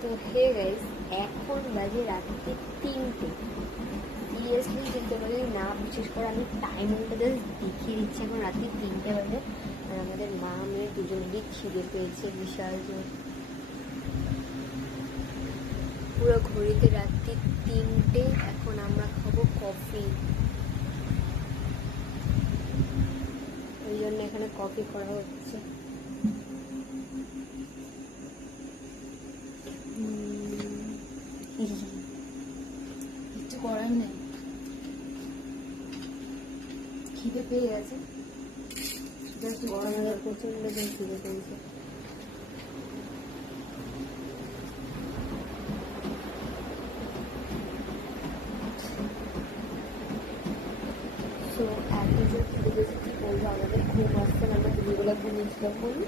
তো hey guys, এখন বাজে রাত্রি 3টে। সিরিয়াসলি যেতে পারি না, বিশেষ করে আমি টাইমটা জাস্ট দেখিয়ে দিচ্ছি। এখন রাত্রি 3টে বাজে আর আমাদের মা মেয়ে দুজনেরই খিদে পেয়েছে বিশাল জোর। পুরো ঘড়িতে রাত্রি 3টে। এখন আমরা খাবো কফি, ওই জন্য এখানে কফি করা হচ্ছে। কিছু করার নেই, খিদে পেয়ে গেছে। আমাদের প্রচন্ড দিন খিদে পেয়েছে। তো এত জোর খিদে পেয়েছে, কি বলবো, আমাদের ঘুম আসছে না। আমরা দিদিগুলো ঘুমিয়েছিলাম বলি